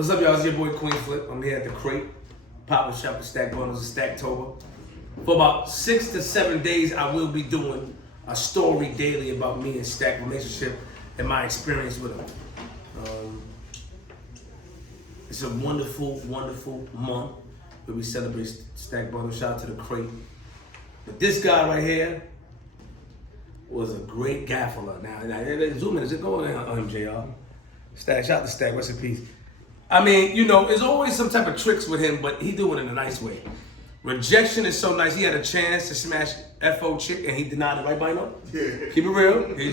What's up, y'all? It's your boy Queen Flip. I'm here at the Crate, popping shop with Stack Bundles and Stacktober. For about 6 to 7 days, I will be doing a story daily about me and Stack relationship and my experience with him. It's a wonderful, wonderful month where we celebrate Stack Bundles. Shout out to the Crate. But this guy right here was a great gaffer. Now, zoom in. Is it going on him, JR? Stack, shout out to Stack. Rest in peace. I mean, you know, there's always some type of tricks with him, but he do it in a nice way. Rejection is so nice. He had a chance to smash FO chick, and he denied it, right, Bino? Yeah. Keep it real. He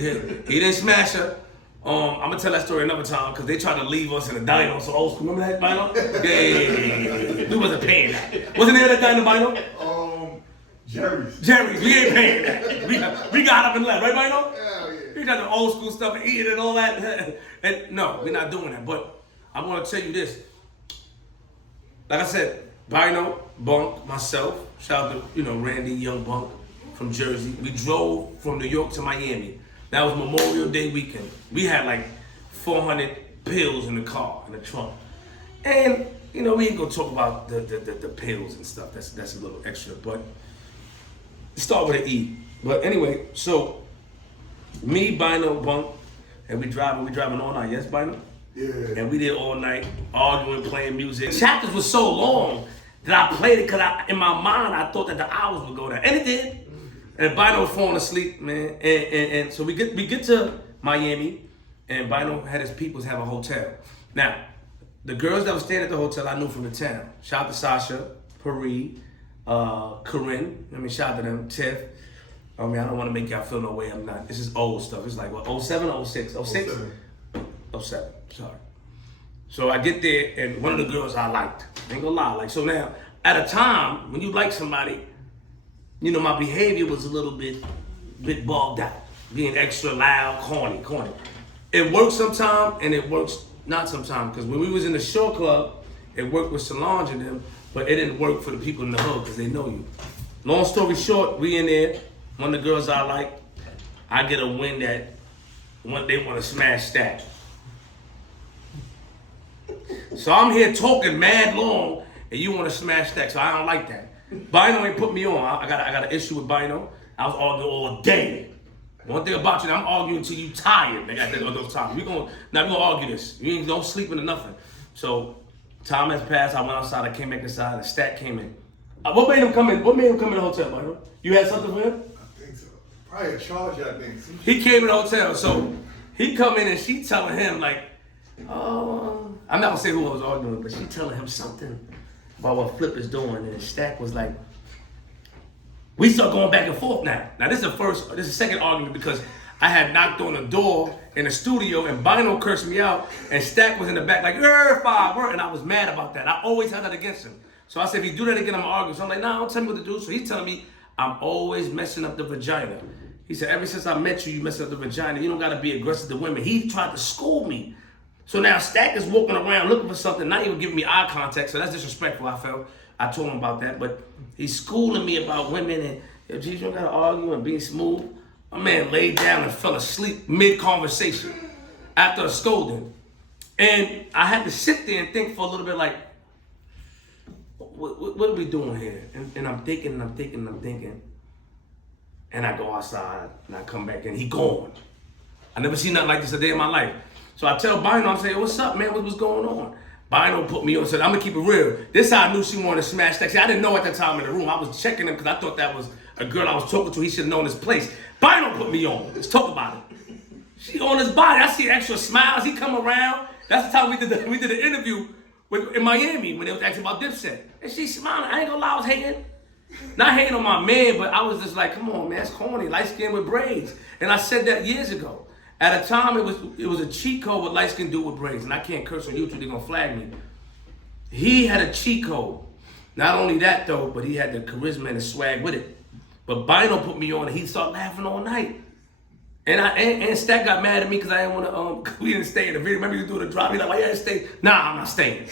didn't smash her. I'm gonna tell that story another time because they tried to leave us in a dino. So old school. Remember that, Bino? Yeah. We wasn't paying that. Wasn't there that dino, Bino? Jerry's. We ain't paying that. We got up and left, right, Bino? Hell yeah. We got the old school stuff and eating and all that. And no, we're not doing that. But I want to tell you this. Like I said, Bino, Bunk, myself, shout out to, Randy, Young Bunk from Jersey. We drove from New York to Miami. That was Memorial Day weekend. We had like 400 pills in the car, in the trunk. And, we ain't gonna talk about the pills and stuff. That's a little extra, but start with an E. But anyway, so me, Bino, Bunk, and we driving all night. Yes, Bino? Yeah. And we did all night, arguing, playing music. The chapters were so long that I played it because in my mind, I thought that the hours would go down. And it did. And Bino was falling asleep, man. And so we get to Miami, and Bino had his peoples have a hotel. Now, the girls that were staying at the hotel, I knew from the town. Shout out to Sasha, Paris, Corinne. Shout out to them, Tiff. I don't want to make y'all feel no way I'm not. This is old stuff. It's like, what, 07 or 06? 06? 07, sorry. So I get there, and one of the girls I liked. Ain't gonna lie. So now, at a time, when you like somebody, my behavior was a little bit bogged out. Being extra loud, corny. It works sometimes, and it works not sometimes. Because when we was in the Shore Club, it worked with Solange and them, but it didn't work for the people in the hood, because they know you. Long story short, we in there. One of the girls I like, I get a win that they want to smash Stack. So I'm here talking mad long, and you want to smash Stack, so I don't like that. Bino ain't put me on. I got an issue with Bino. I was arguing all day. One thing about you, I'm arguing until you tired. Nigga, at those times. We gonna argue this. You ain't don't sleep into nothing. So time has passed. I went outside. I came back inside. And Stack came in. What made him come in? What made him come in the hotel, Bino? You had something for him? I think so. Probably a charge, I think. He came in the hotel. So he come in and she telling him like, oh, I'm not gonna say who I was arguing, but she telling him something about what Flip is doing, and Stack was like, we start going back and forth now. Now this is the second argument because I had knocked on the door in the studio and Bino cursed me out, and Stack was in the back like, and I was mad about that. I always had that against him. So I said, if you do that again, I'm gonna argue. So I'm like, nah, don't tell me what to do. So he's telling me I'm always messing up the vagina. He said, ever since I met you, you messing up the vagina. You don't gotta be aggressive to women. He tried to school me. So now Stack is walking around looking for something, not even giving me eye contact, so that's disrespectful, I felt. I told him about that, but he's schooling me about women and, yo, geez, you don't gotta argue and be smooth. My man laid down and fell asleep mid-conversation after a scolding. And I had to sit there and think for a little bit like, what are we doing here? And I'm thinking. And I go outside and I come back and he gone. I never seen nothing like this a day in my life. So I tell Bino, I'm saying, what's up, man? What's going on? Bino put me on and said, I'm gonna keep it real. This how I knew she wanted to smash Stack. See, I didn't know at that time in the room. I was checking him because I thought that was a girl I was talking to. He should have known his place. Bino put me on. Let's talk about it. She on his body. I see extra smiles. He come around. That's the time we did the interview in Miami when they was asking about Dipset. And she smiling. I ain't gonna lie, I was hating. Not hating on my man, but I was just like, come on, man, it's corny. Light skin with braids. And I said that years ago. At a time, it was a cheat code what light skin do with braids, and I can't curse on YouTube, they're gonna flag me. He had a cheat code. Not only that though, but he had the charisma and the swag with it. But Bino put me on, and he started laughing all night. And Stack got mad at me because I didn't want to. We didn't stay in the video. Remember you do the drop? He like, why you didn't stay? Nah, I'm not staying.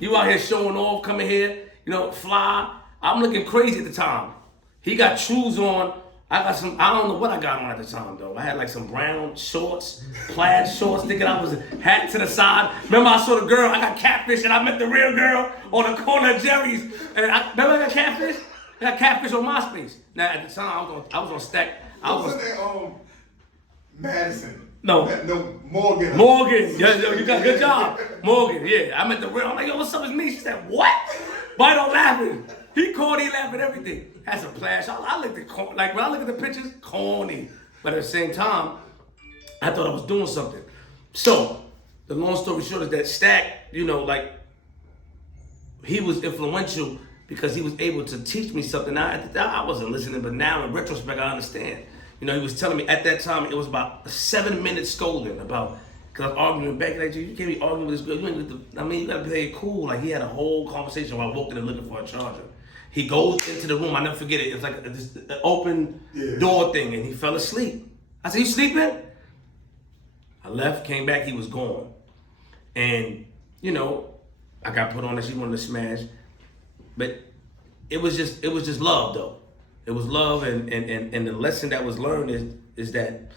You out here showing off, coming here, fly. I'm looking crazy at the time. He got shoes on I got some, I don't know what I got on at the time though. I had like some brown shorts, plaid shorts, thinking I was hat to the side. Remember I saw the girl, I got catfish and I met the real girl on the corner of Jerry's. And remember I got catfish? I got catfish on MySpace. Now at the time I was on Stack. Wasn't it Madison? No. No, Morgan. Morgan, yeah, you got a good job. Morgan, yeah. I met the real, I'm like, yo, what's up with me? She said, what? Bino laughing. He corny, laughing, everything. Had some flash. I looked at, like when I look at the pictures, corny. But at the same time, I thought I was doing something. So, the long story short is that Stack, you know, like, he was influential because he was able to teach me something. I wasn't listening, but now in retrospect, I understand. You know, he was telling me at that time, it was about a 7-minute scolding about, because I was arguing back, like, you can't be arguing with this girl. You ain't with the, I mean, you gotta play it cool. Like, he had a whole conversation while I walked in and looking for a charger. He goes into the room, I never forget it. It's like this open door thing, and he fell asleep. I said, you sleeping? I left, came back, he was gone. And, you know, I got put on that she wanted to smash. But it was just love though. It was love, and the lesson that was learned is that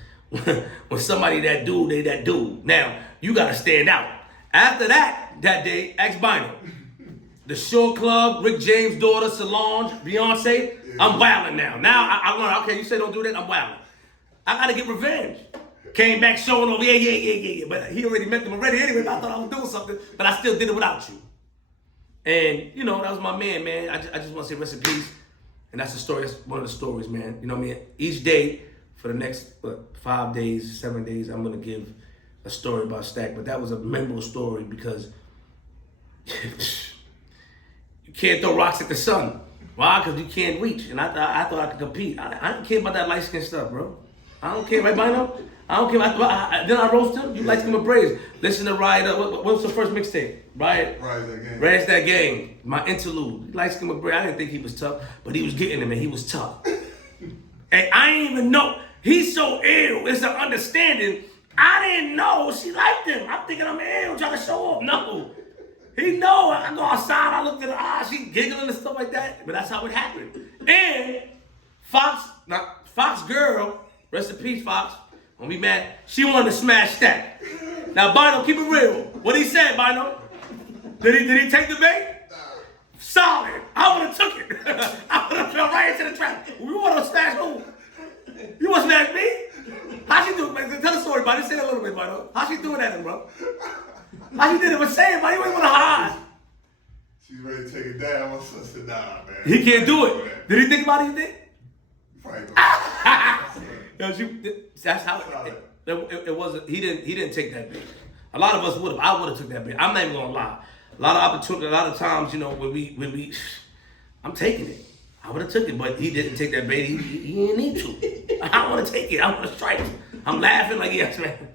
when somebody that dude, they that dude. Now, you gotta stand out. After that day, ask Bino. The Shore Club, Rick James' daughter, Solange, Beyonce, I'm wilding now. Now I learned, okay, you say don't do that, I'm wilding. I gotta get revenge. Came back showing over, yeah. But he already met them already anyway, but I thought I was doing something, but I still did it without you. And, you know, that was my man. I just want to say rest in peace. And that's the story. That's one of the stories, man. You know what I mean? Each day for the next 5 days, 7 days, I'm going to give a story about Stack. But that was a memorable story because you can't throw rocks at the sun. Why? Because you can't reach. And I thought I could compete. I don't care about that light skin stuff, bro. I don't care. Right, Bino? I don't care. Then I roast him. You light skin with braids. Listen to Riot. What was the first mixtape? Riot That Game. My interlude. Light skin with braids. I didn't think he was tough, but he was getting him, and he was tough. And I didn't even know. He's so ill. It's an understanding. I didn't know she liked him. I'm thinking I'm ill, trying to show off. No. He know. I go outside. I looked at her eyes. She giggling and stuff like that. But that's how it happened. And Fox girl, rest in peace, Fox. When we met, she wanted to smash Stack. Now, Bino, keep it real. What he said, Bino? Did he take the bait? Solid. I would have took it. I would have fell right into the trap. You want to smash who? You want to smash me? How she do it? Tell the story, Bino. Say it a little bit, Bino. How she doing at him, bro? How she did it? But say it, Bino. You ain't want to hide. She's ready to take it down. My son said, nah, man. He can't do it. Did he think about it? You think? Yo, that's how it wasn't. He didn't take that bait. A lot of us would have. I would have took that bait. I'm not even gonna lie. A lot of opportunity. A lot of times, you know, when we, I'm taking it. I would have took it, but he didn't take that bait. He didn't need to. I want to take it. I want to strike. I'm laughing like, yes, man.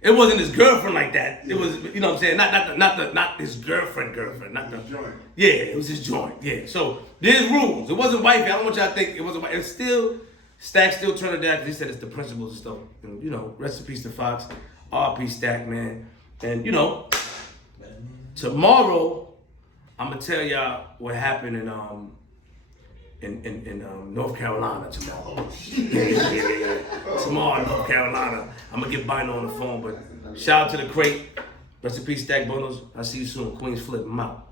It wasn't his girlfriend like that. It was, you know what I'm saying? Not his girlfriend. Not the joint. Yeah, it was his joint. Yeah. So there's rules. It wasn't wifey. I don't want y'all to think it wasn't wifey. It's still. Stack still turned it down because he said it's the principles and stuff. And, you know, rest in peace to Fox. RP Stack, man. And, you know, tomorrow, I'm going to tell y'all what happened in North Carolina tomorrow. Yeah. Tomorrow in North Carolina. I'm going to get Bino on the phone. But shout out to the crate. Rest in peace, Stack Bundles. I'll see you soon. Queens Flip. I'm out.